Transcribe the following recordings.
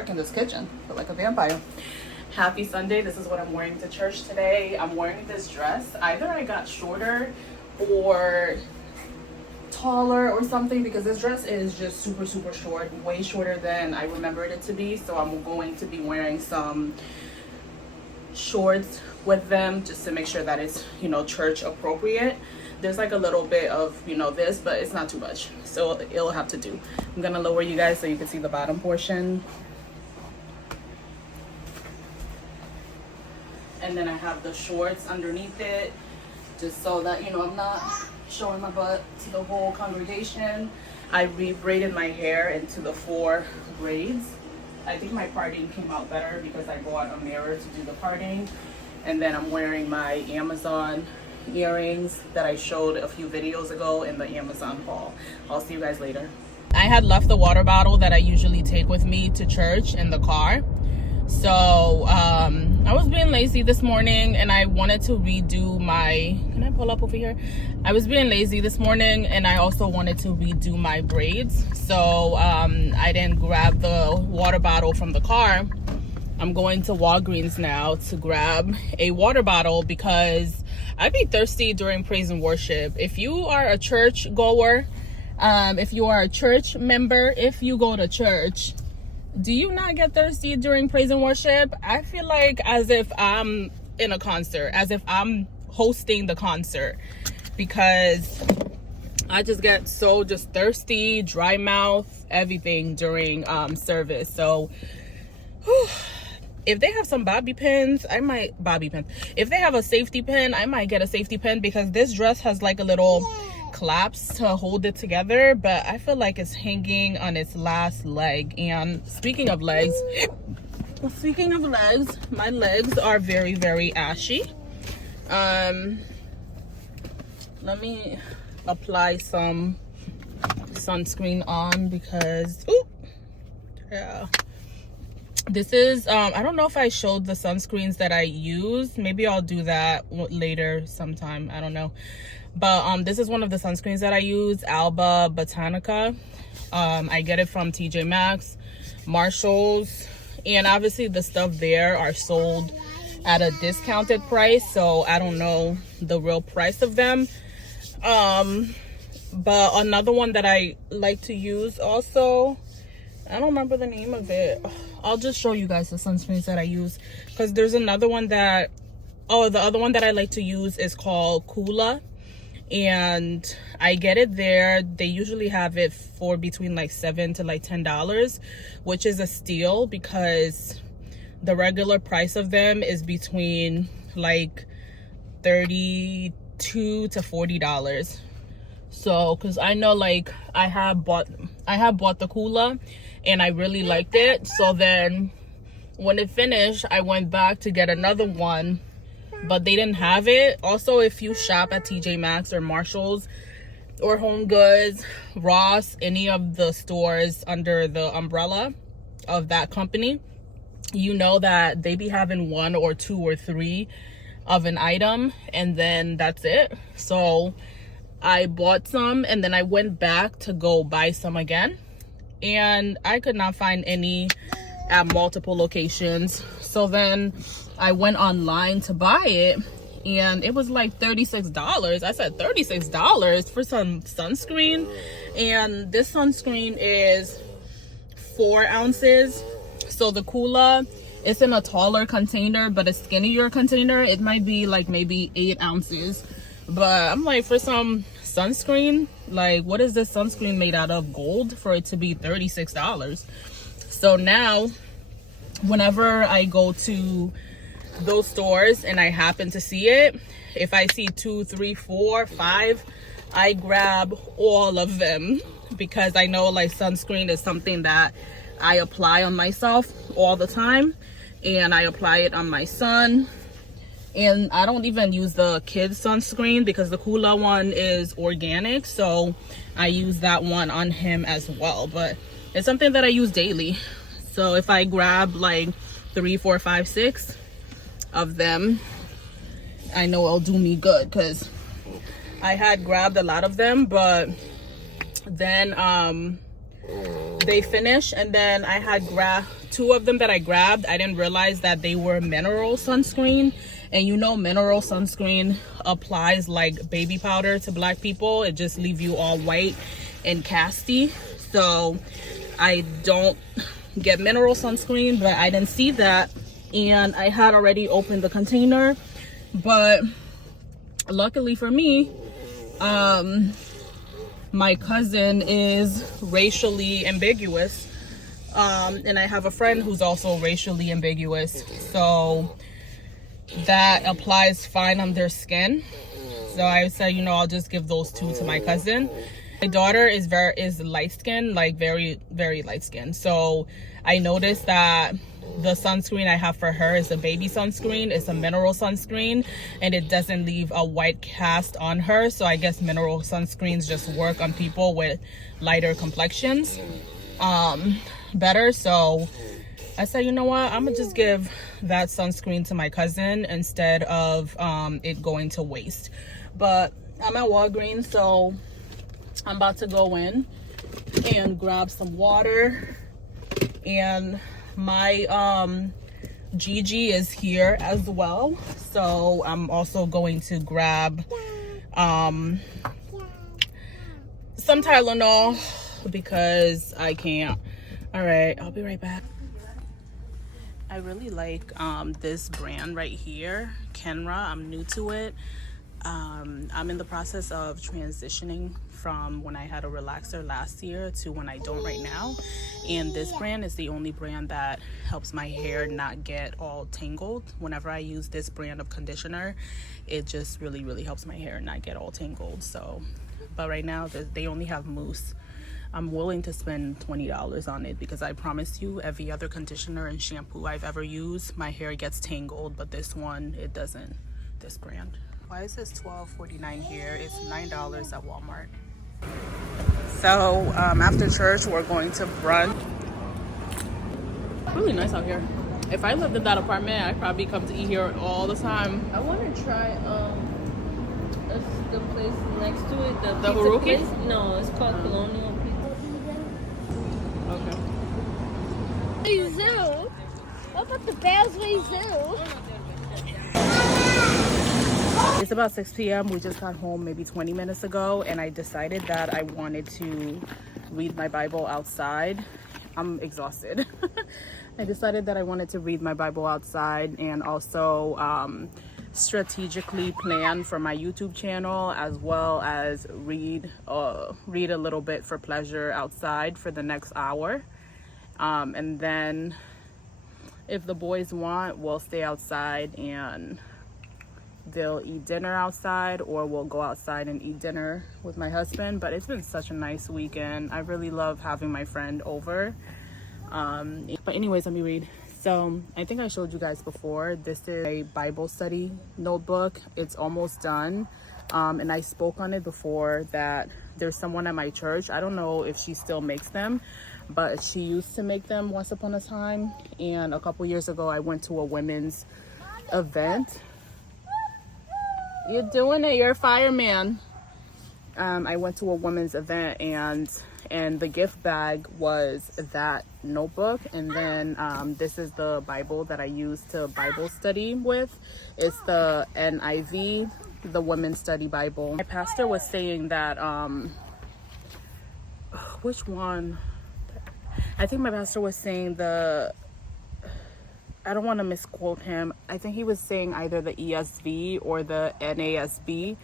dark in this kitchen. I feel like a vampire. Happy Sunday. This is what I'm wearing to church today. I'm wearing this dress. Either I got shorter or taller or something, because this dress is just super short, way shorter than I remembered it to be. So I'm going to be wearing some shorts with them just to make sure that it's, you know, church appropriate. There's like a little bit of, you know, this, but it's not too much, so it'll have to do. I'm gonna lower you guys so you can see the bottom portion. And then I have the shorts underneath it, just so that, you know, I'm not showing my butt to the whole congregation. I re-braided my hair into the 4 braids. I think my parting came out better because I bought a mirror to do the parting. And then I'm wearing my Amazon earrings that I showed a few videos ago in the Amazon haul. I'll see you guys later. I had left the water bottle that I usually take with me to church in the car. So I was being lazy this morning and I wanted to redo my, can I pull up over here? I was being lazy this morning and I also wanted to redo my braids. So I didn't grab the water bottle from the car. I'm going to Walgreens now to grab a water bottle because I'd be thirsty during praise and worship. If you are a church goer, if you are a church member, if you go to church, do you not get thirsty during praise and worship? I feel like as if I'm in a concert, as if I'm hosting the concert, because I just get so just thirsty, dry mouth, everything during service. So if they have some bobby pins, I might if they have a safety pin, I might get a safety pin, because this dress has like a little clasps to hold it together, but I feel like it's hanging on its last leg. And speaking of legs, my legs are very ashy. Let me apply some sunscreen on because yeah, this is I don't know if I showed the sunscreens that I use. Maybe I'll do that later sometime, I don't know. But this is one of the sunscreens that I use, Alba Botanica. I get it from TJ Maxx, Marshalls, and obviously the stuff there are sold at a discounted price, so I don't know the real price of them. But another one that I like to use also, I don't remember the name of it. I'll just show you guys the sunscreens that I use, because there's another one that, the other one that I like to use is called Kula, and I get it there. They usually have it for between like $7 to like $10, which is a steal, because the regular price of them is between like $32 to $40. So because I know, like, I have bought the Kula and I really liked it. So then when it finished, I went back to get another one, but they didn't have it. Also, if you shop at TJ Maxx or Marshalls or Home Goods, Ross, any of the stores under the umbrella of that company, you know that they be having 1 or 2 or 3 of an item, and then that's it. So I bought some and then I went back to go buy some again, and I could not find any at multiple locations. So then I went online to buy it and it was like $36. I said $36 for some sunscreen, and this sunscreen is 4 ounces. So the Kula, it's in a taller container, but a skinnier container, it might be like maybe 8 ounces. But I'm like, for some sunscreen, like, what is this sunscreen made out of? Gold for it to be $36? So now whenever I go to those stores and I happen to see it, if I see 2, 3, 4, 5, I grab all of them, because I know like sunscreen is something that I apply on myself all the time, and I apply it on my son. And I don't even use the kids sunscreen because the Kula one is organic, so I use that one on him as well. But it's something that I use daily, so if I grab like 3, 4, 5, 6 of them, I know it'll do me good, because I had grabbed a lot of them, but then they finish. And then I had grabbed 2 of them that I grabbed. I didn't realize that they were mineral sunscreen. And you know, mineral sunscreen applies like baby powder to black people. It just leaves you all white and casty. So I don't get mineral sunscreen, but I didn't see that. And I had already opened the container. But luckily for me, my cousin is racially ambiguous. And I have a friend who's also racially ambiguous. So that applies fine on their skin. So I said, you know, I'll just give those 2 to my cousin. My daughter is light skinned, like very, very light skinned. So I noticed that the sunscreen I have for her is a baby sunscreen. It's a mineral sunscreen, and it doesn't leave a white cast on her. So I guess mineral sunscreens just work on people with lighter complexions better. So I said, you know what, I'm gonna just give that sunscreen to my cousin instead of it going to waste. But I'm at Walgreens, so I'm about to go in and grab some water. And my Gigi is here as well, so I'm also going to grab some Tylenol because I can't. All right, I'll be right back. I really like this brand right here, Kenra. I'm new to it. I'm in the process of transitioning from when I had a relaxer last year to when I don't right now. And this brand is the only brand that helps my hair not get all tangled. Whenever I use this brand of conditioner, it just really, really helps my hair not get all tangled. So, but right now they only have mousse. I'm willing to spend $20 on it because I promise you, every other conditioner and shampoo I've ever used, my hair gets tangled, but this one, it doesn't. This brand. Why is this $12.49 here? It's $9 at Walmart. So after church, we're going to brunch. Really nice out here. If I lived in that apartment, I'd probably come to eat here all the time. I want to try the place next to it, the pizza Haruki? place. No, it's called Colonial Pizza. Okay. Zoo. What about the Bellsway Zoo? It's about 6 p.m. We just got home maybe 20 minutes ago, and I decided that I wanted to read my Bible outside. I'm exhausted. I decided that I wanted to read my Bible outside and also strategically plan for my YouTube channel, as well as read a little bit for pleasure outside for the next hour. And then if the boys want, we'll stay outside and they'll eat dinner outside, or we'll go outside and eat dinner with my husband. But it's been such a nice weekend. I really love having my friend over. But anyways, let me read. So I think I showed you guys before, this is a Bible study notebook. It's almost done. And I spoke on it before that there's someone at my church. I don't know if she still makes them, but she used to make them once upon a time. And a couple years ago, I went to a women's event. You're doing it, you're a fireman. I went to a women's event, and the gift bag was that notebook. And then this is the Bible that I use to Bible study with. It's the NIV, the Women's Study Bible. My pastor was saying that, which one? I think my pastor was saying I don't want to misquote him. I think he was saying either the ESV or the NASB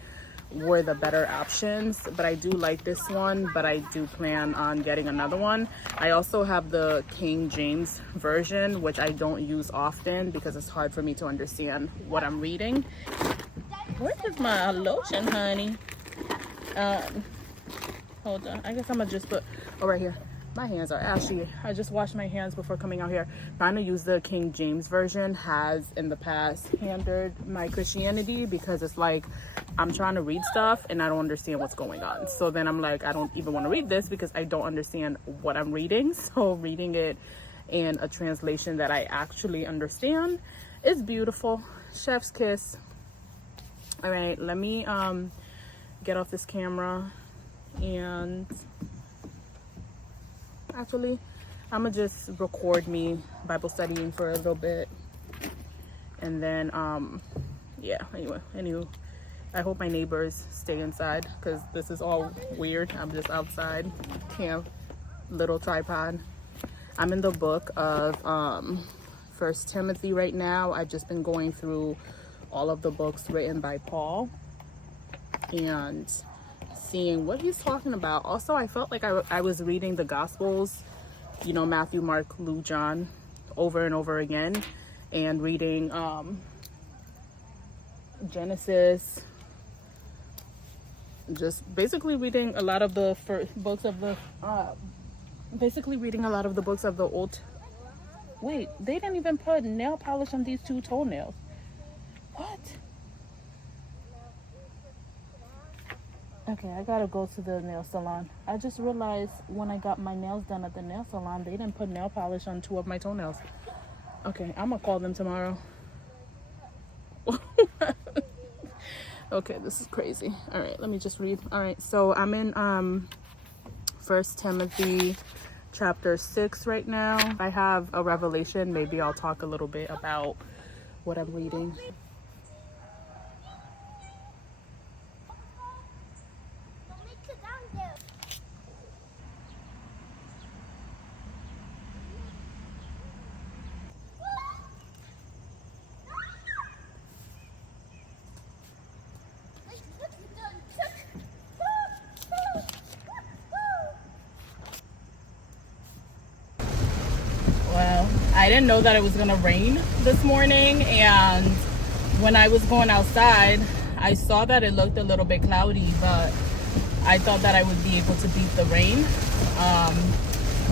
were the better options, but I do like this one, but I do plan on getting another one. I also have the King James version, which I don't use often because it's hard for me to understand what I'm reading. Where is my lotion, honey? Hold on, I guess I'm gonna just put, oh, right here. My hands are ashy. I just washed my hands before coming out here. Trying to use the King James version has in the past hindered my Christianity, because it's like I'm trying to read stuff and I don't understand what's going on. So then I'm like, I don't even want to read this because I don't understand what I'm reading. So reading it in a translation that I actually understand is beautiful. Chef's kiss. All right, let me get off this camera and actually. I'm gonna just record me Bible studying for a little bit. And then, yeah, anyway, I hope my neighbors stay inside because this is all weird. I'm just outside, little tripod. I'm in the book of First Timothy right now. I've just been going through all of the books written by Paul and seeing what he's talking about. Also, I felt like I was reading the Gospels, you know, Matthew, Mark, Luke, John, over and over again, and reading Genesis, just basically reading a lot of the books of the old. Wait, they didn't even put nail polish on these two toenails. What? Okay, I gotta go to the nail salon. I just realized when I got my nails done at the nail salon, they didn't put nail polish on two of my toenails. Okay, I'm gonna call them tomorrow. Okay, this is crazy. All right, let me just read. All right, so I'm in First Timothy chapter 6 right now. I have a revelation. Maybe I'll talk a little bit about what I'm reading. Well, I didn't know that it was gonna rain this morning, and when I was going outside, I saw that it looked a little bit cloudy, but I thought that I would be able to beat the rain.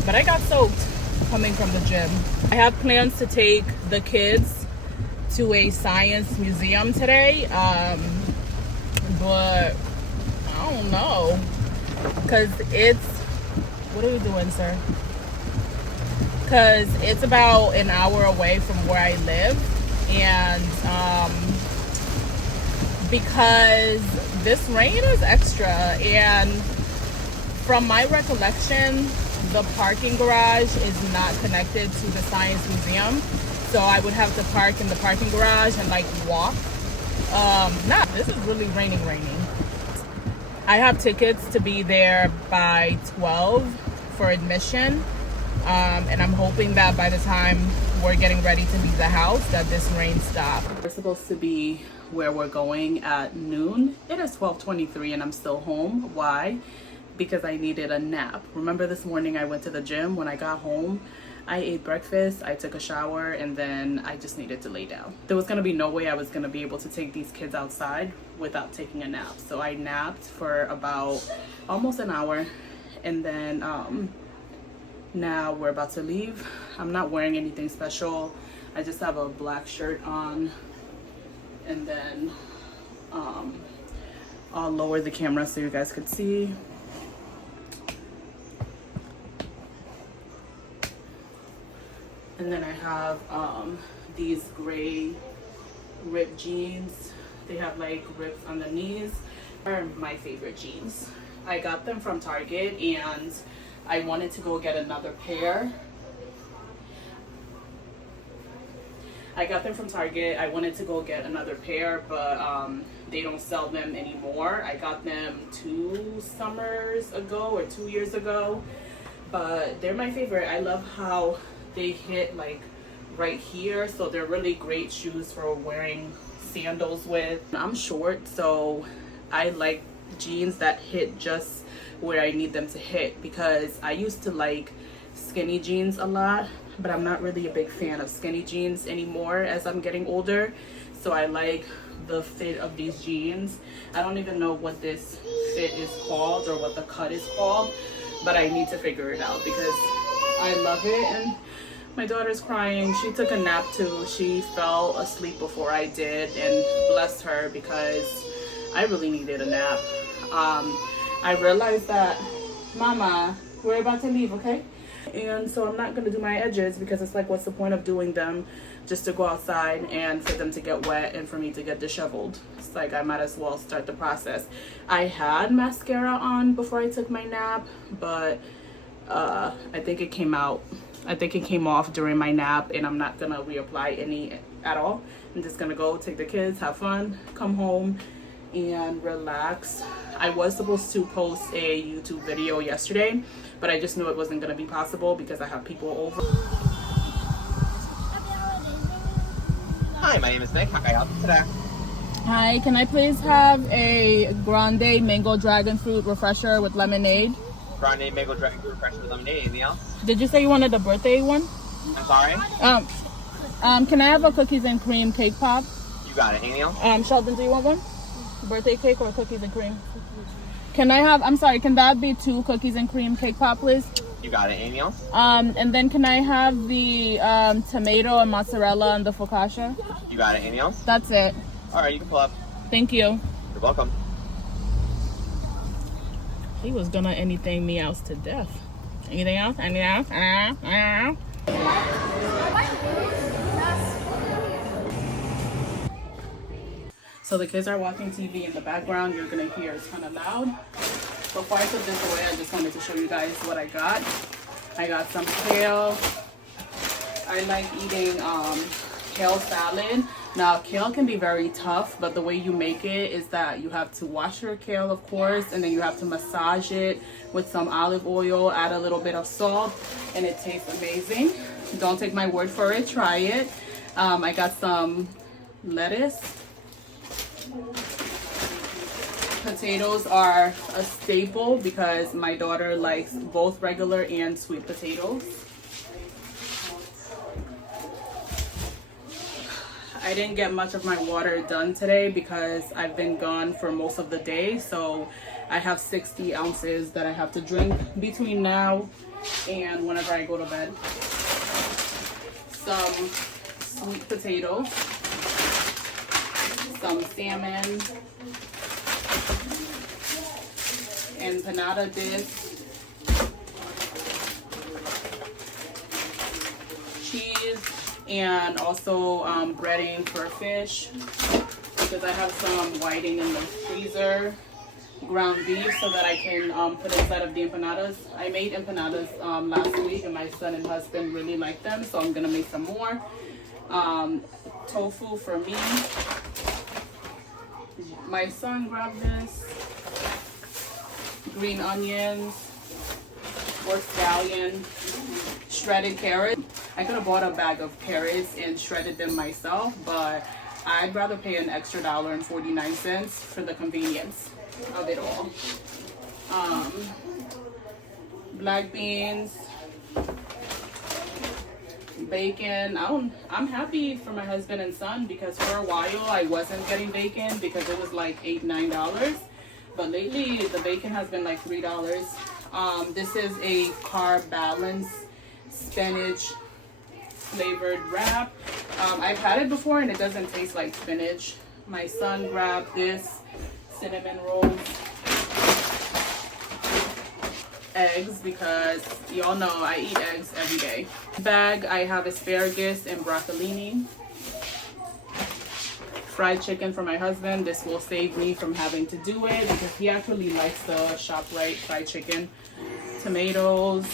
But I got soaked coming from the gym. I have plans to take the kids to a science museum today, but I don't know, because what are you doing, sir? Because it's about an hour away from where I live, and because this rain is extra, and from my recollection, the parking garage is not connected to the science museum, so I would have to park in the parking garage and like walk. This is really raining. I have tickets to be there by 12 for admission. And I'm hoping that by the time we're getting ready to leave the house, that this rain stops. We're supposed to be where we're going at noon. It is 12:23 and I'm still home. Why? Because I needed a nap. Remember this morning I went to the gym. When I got home, I ate breakfast, I took a shower, and then I just needed to lay down. There was gonna be no way I was gonna be able to take these kids outside without taking a nap. So I napped for about almost an hour, and then now we're about to leave. I'm not wearing anything special. I just have a black shirt on, and then I'll lower the camera so you guys could see. And then I have these gray ripped jeans. They have like rips on the knees. They're my favorite jeans. I got them from Target, and I wanted to go get another pair. I got them from Target. I wanted to go get another pair, but they don't sell them anymore. I got them 2 summers ago or 2 years ago, but they're my favorite. I love how they hit like right here, so they're really great shoes for wearing sandals with. I'm short, so I like jeans that hit just where I need them to hit, because I used to like skinny jeans a lot, but I'm not really a big fan of skinny jeans anymore as I'm getting older. So I like the fit of these jeans. I don't even know what this fit is called or what the cut is called, but I need to figure it out because I love it. And my daughter's crying. She took a nap too. She fell asleep before I did, and bless her, because I really needed a nap. I realized that, Mama, we're about to leave, okay? And so I'm not gonna do my edges, because it's like, what's the point of doing them just to go outside and for them to get wet and for me to get disheveled? It's like, I might as well start the process. I had mascara on before I took my nap, but I think it came out, I think it came off during my nap, and I'm not gonna reapply any at all. I'm just gonna go take the kids, have fun, come home and relax. I was supposed to post a YouTube video yesterday, but I just knew it wasn't gonna be possible because I have people over. Hi, my name is Nick. How can I help you today? Hi, can I please have a grande mango dragon fruit refresher with lemonade? Grande Mango Dragon Fruit Refresher with lemonade. Anything else? Did you say you wanted the birthday one? I'm sorry? Can I have a cookies and cream cake pop? You got it. Anything else? Sheldon, do you want one? Birthday cake or cookies and cream? Can I have, I'm sorry, can that be 2 cookies and cream cake pop, please? You got it. Anything else? And then can I have the tomato and mozzarella and the focaccia? You got it. Anything else? That's it. All right, you can pull up. Thank you. You're welcome. He was gonna anything me else to death. Anything else? Anything else? So the kids are watching TV in the background. You're gonna hear it's kind of loud. Before I put this away, I just wanted to show you guys what I got. I got some kale. I like eating kale salad. Now, kale can be very tough, but the way you make it is that you have to wash your kale, of course, and then you have to massage it with some olive oil, add a little bit of salt, and it tastes amazing. Don't take my word for it, try it. I got some lettuce. Potatoes are a staple because my daughter likes both regular and sweet potatoes. I didn't get much of my water done today because I've been gone for most of the day, so I have 60 ounces that I have to drink between now and whenever I go to bed. Some sweet potatoes, some salmon, empanada disc, cheese, and also breading for fish because I have some whiting in the freezer, ground beef so that I can put inside of the empanadas. I made empanadas last week and my son and husband really like them, so I'm gonna make some more. Tofu for me. My son grabbed this. Green onions, or scallion, shredded carrot. I could have bought a bag of carrots and shredded them myself, but I'd rather pay an extra $1.49 for the convenience of it all. Black beans, bacon. I'm happy for my husband and son because for a while I wasn't getting bacon because it was like $8, $9. But lately the bacon has been like $3. This is a carb balance spinach flavored wrap. I've had it before and it doesn't taste like spinach. My son grabbed this cinnamon rolls, eggs because y'all know I eat eggs every day. Bag, I have asparagus and broccolini. Fried chicken for my husband. This will save me from having to do it because he actually likes the ShopRite fried chicken. Tomatoes,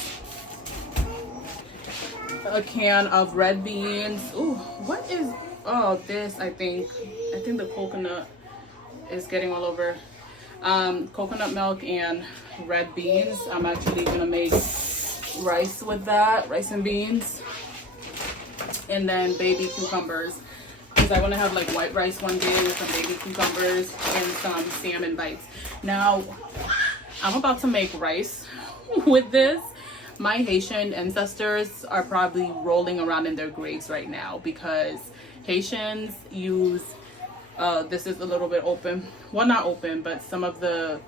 a can of red beans. Ooh, what is this? I think the coconut is getting all over. Coconut milk and red beans. I'm actually gonna make rice with that, rice and beans, and then baby cucumbers because I want to have like white rice one day with some baby cucumbers and some salmon bites. Now I'm about to make rice with this. My Haitian ancestors are probably rolling around in their graves right now because Haitians use this is a little bit open, well not open, but some of the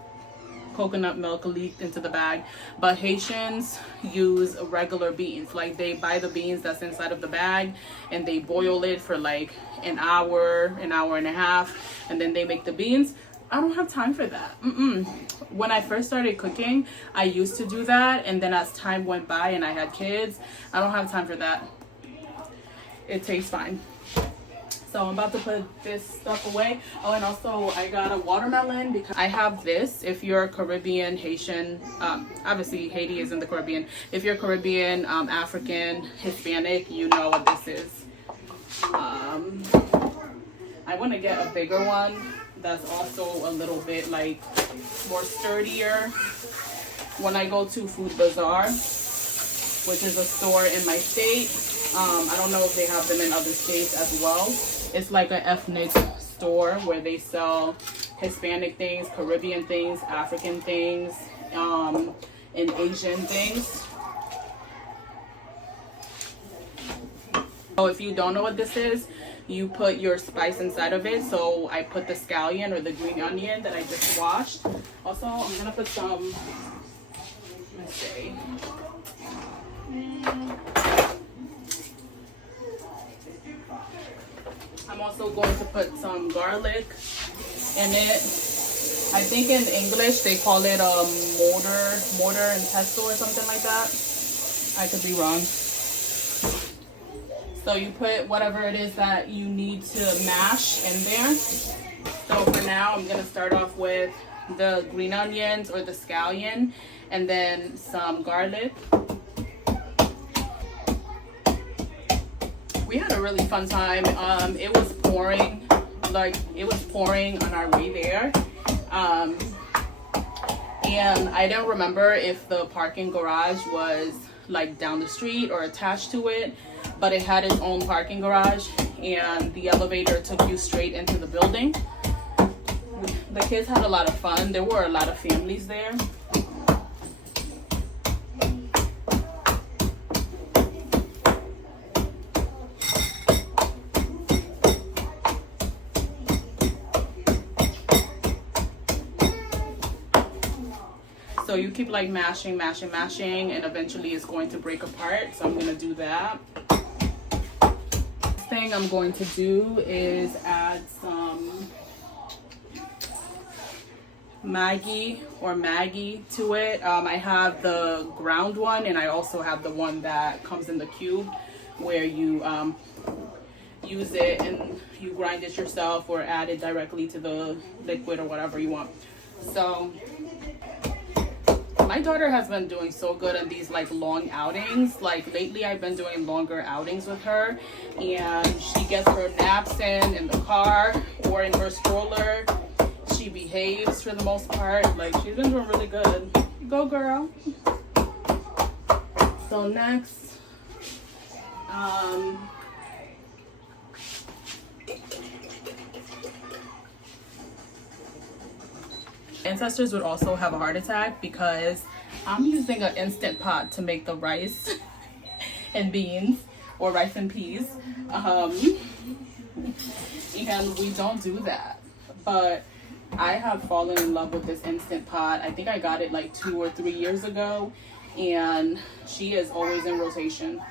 coconut milk leaked into the bag. But Haitians use regular beans, like they buy the beans that's inside of the bag and they boil it for like an hour and a half, and then they make the beans. I don't have time for that. When I first started cooking, I used to do that, and then as time went by and I had kids, I don't have time for that. It tastes fine. So I'm about to put this stuff away. Oh, and also I got a watermelon because I have this. If you're Caribbean, Haitian, obviously Haiti is in the Caribbean. If you're Caribbean, African, Hispanic, you know what this is. I want to get a bigger one that's also a little bit like more sturdier. When I go to Food Bazaar, which is a store in my state, I don't know if they have them in other states as well. It's like an ethnic store where they sell Hispanic things, Caribbean things, African things, and Asian things. So if you don't know what this is, you put your spice inside of it. So I put the scallion or the green onion that I just washed. Also, I'm gonna put some, let's see. I'm also going to put some garlic in it. I think in English they call it a mortar and pestle or something like that. I could be wrong. So you put whatever it is that you need to mash in there. So for now, I'm gonna start off with the green onions or the scallion, and then some garlic. We had a really fun time. It was pouring, on our way there. And I don't remember if the parking garage was like down the street or attached to it, but it had its own parking garage, and the elevator took you straight into the building. The kids had a lot of fun. There were a lot of families there. So you keep like mashing, and eventually it's going to break apart. So I'm gonna do that. Next thing I'm going to do is add some Maggi to it. I have the ground one, and I also have the one that comes in the cube where you use it and you grind it yourself or add it directly to the liquid or whatever you want. So my daughter has been doing so good on these like long outings. Like lately I've been doing longer outings with her, and she gets her naps in the car or in her stroller. She behaves for the most part. Like she's been doing really good. Go girl. So next, ancestors would also have a heart attack because I'm using an instant pot to make the rice and beans, or rice and peas, and we don't do that. But I have fallen in love with this instant pot. I think I got it like 2 or 3 years ago, and she is always in rotation.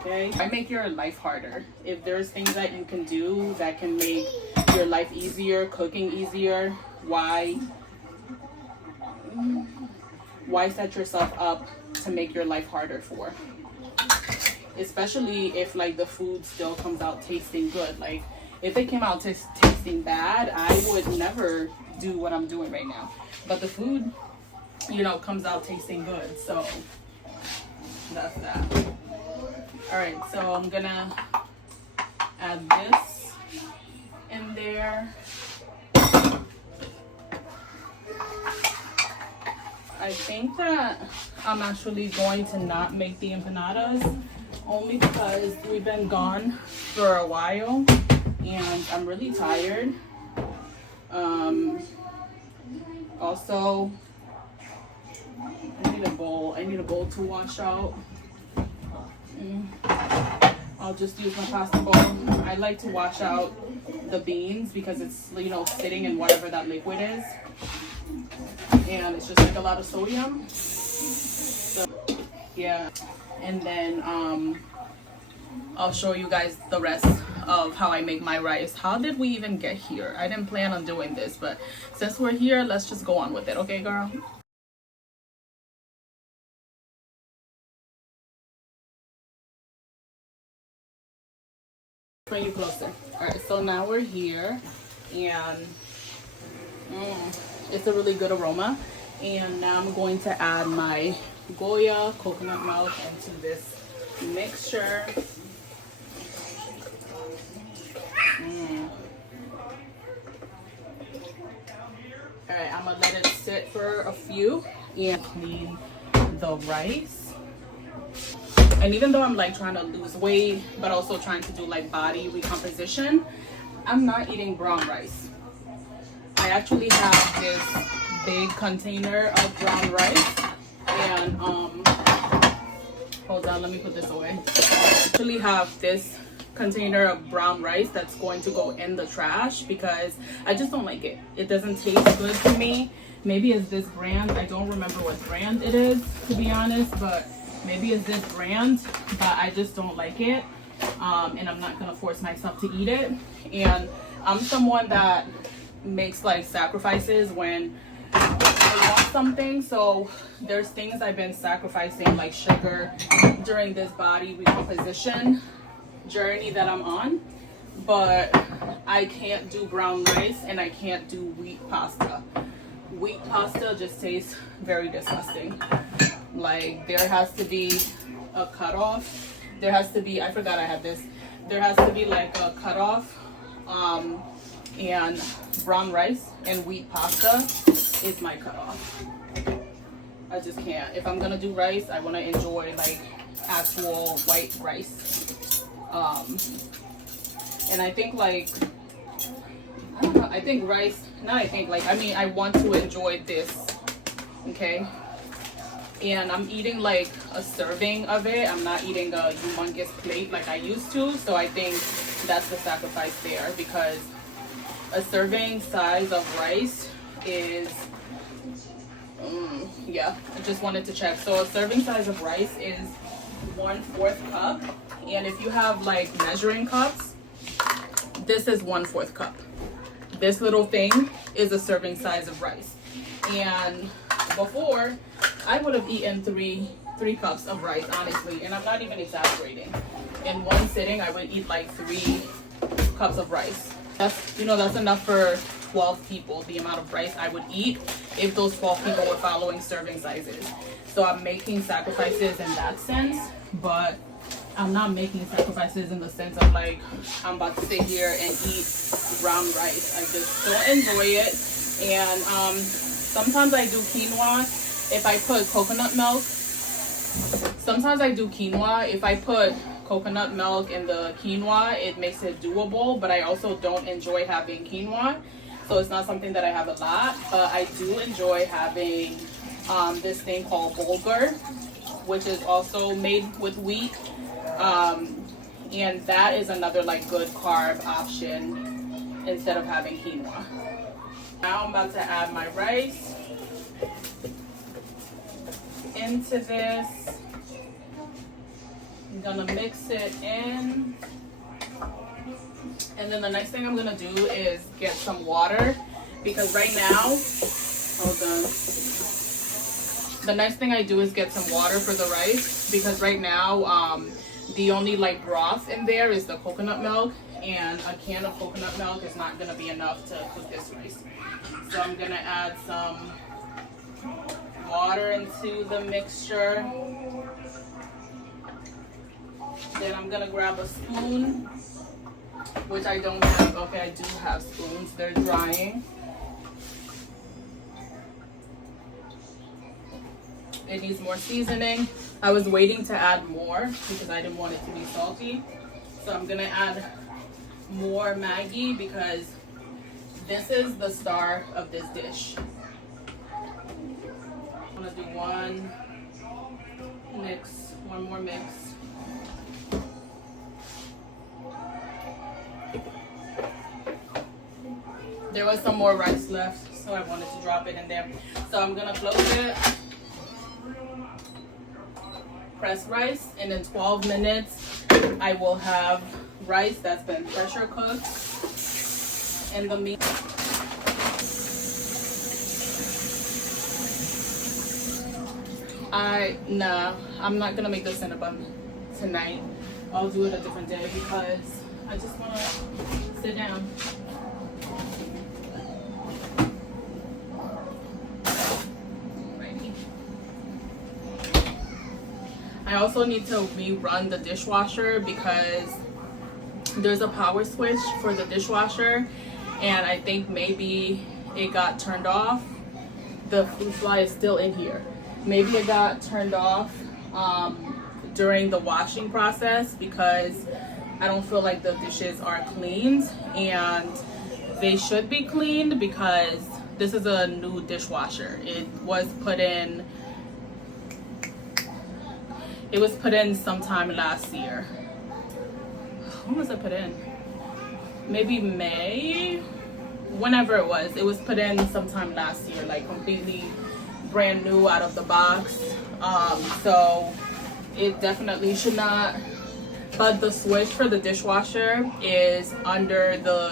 Okay, I make your life harder. If there's things that you can do that can make your life easier, cooking easier, why set yourself up to make your life harder for? Especially if like the food still comes out tasting good. Like if it came out tasting bad, I would never do what I'm doing right now. But the food, you know, comes out tasting good. So that's that. All right, so I'm gonna add this in there. I think that I'm actually going to not make the empanadas, only because we've been gone for a while and I'm really tired. Also, I need a bowl to wash out. I'll just use my plastic bowl. I like to wash out the beans because it's, you know, sitting in whatever that liquid is. And it's just like a lot of sodium. So yeah, and then I'll show you guys the rest of how I make my rice. How did we even get here? I didn't plan on doing this, but since we're here, let's just go on with it. Okay, girl? Bring you closer. All right, so now we're here, and it's a really good aroma. And now I'm going to add my Goya coconut milk into this mixture. All right, I'm gonna let it sit for a few and clean the rice. And even though I'm like trying to lose weight, but also trying to do like body recomposition, I'm not eating brown rice. I actually have this big container of brown rice, and hold on, let me put this away. I actually have this container of brown rice that's going to go in the trash because I just don't like it. It doesn't taste good to me. Maybe it's this brand. I don't remember what brand it is, to be honest, but maybe it's this brand, but I just don't like it. And I'm not gonna force myself to eat it. And I'm someone that makes like sacrifices when I want something. So there's things I've been sacrificing, like sugar, during this body recomposition journey that I'm on. But I can't do brown rice and I can't do wheat pasta. Wheat pasta just tastes very disgusting. Like, there has to be a cutoff. There has to be, I forgot I had this. There has to be like a cutoff. And brown rice and wheat pasta is my cutoff. I just can't. If I'm gonna do rice, I wanna enjoy like actual white rice. And I think like, I don't know, I think rice, I want to enjoy this, okay? And I'm eating like a serving of it. I'm not eating a humongous plate like I used to. So I think that's the sacrifice there, because a serving size of rice is, yeah, I just wanted to check. So a serving size of rice is 1/4 cup. And if you have like measuring cups, this is 1/4 cup. This little thing is a serving size of rice. And before, I would have eaten three cups of rice, honestly, and I'm not even exaggerating. In one sitting, I would eat like 3 cups of rice. That's enough for 12 people, the amount of rice I would eat if those 12 people were following serving sizes. So I'm making sacrifices in that sense, but I'm not making sacrifices in the sense of like, I'm about to sit here and eat brown rice. I just don't enjoy it. And sometimes I do quinoa if I put coconut milk. Sometimes I do quinoa. If I put coconut milk in the quinoa, it makes it doable, but I also don't enjoy having quinoa. So it's not something that I have a lot, but I do enjoy having this thing called bulgur, which is also made with wheat. And that is another like good carb option instead of having quinoa. Now I'm about to add my rice into this. I'm gonna mix it in. And then the next thing I'm gonna do is get some water, because right now, hold on. The next thing I do is get some water for the rice, because right now, the only like broth in there is the coconut milk, and a can of coconut milk is not gonna be enough to cook this rice. So I'm gonna add some water into the mixture. Then I'm gonna grab a spoon, which I don't have. Okay, I do have spoons. They're drying. It needs more seasoning. I was waiting to add more because I didn't want it to be salty. So I'm gonna add more Maggi because this is the star of this dish. I'm gonna do one more mix. There was some more rice left, so I wanted to drop it in there. So I'm gonna close it, press rice, and in 12 minutes I will have rice that's been pressure cooked in the meat. I'm not gonna make the cinnamon tonight. I'll do it a different day because I just want to sit down. I also need to rerun the dishwasher because there's a power switch for the dishwasher, and I think maybe it got turned off. The fruit fly is still in here. Maybe it got turned off during the washing process because I don't feel like the dishes are cleaned, and they should be cleaned because this is a new dishwasher. It was put in sometime last year. When was it put in? Maybe May? Whenever it was put in sometime last year, like completely brand new out of the box. So it definitely should not. But the switch for the dishwasher is under the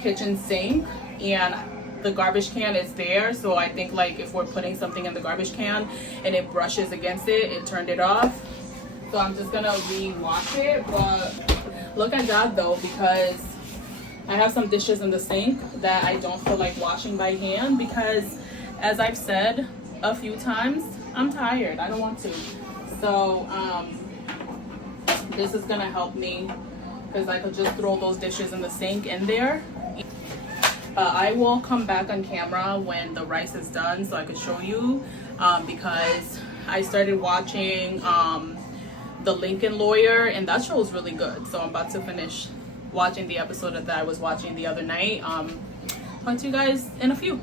kitchen sink, and the garbage can is there. So I think like if we're putting something in the garbage can and it brushes against it, it turned it off. So I'm just gonna re-wash it. But look at that though, because I have some dishes in the sink that I don't feel like washing by hand because, as I've said a few times, I'm tired. I don't want to. So this is gonna help me because I could just throw those dishes in the sink in there. I will come back on camera when the rice is done so I could show you because I started watching The Lincoln Lawyer, and that show is really good. So I'm about to finish watching the episode that I was watching the other night. Talk to you guys in a few.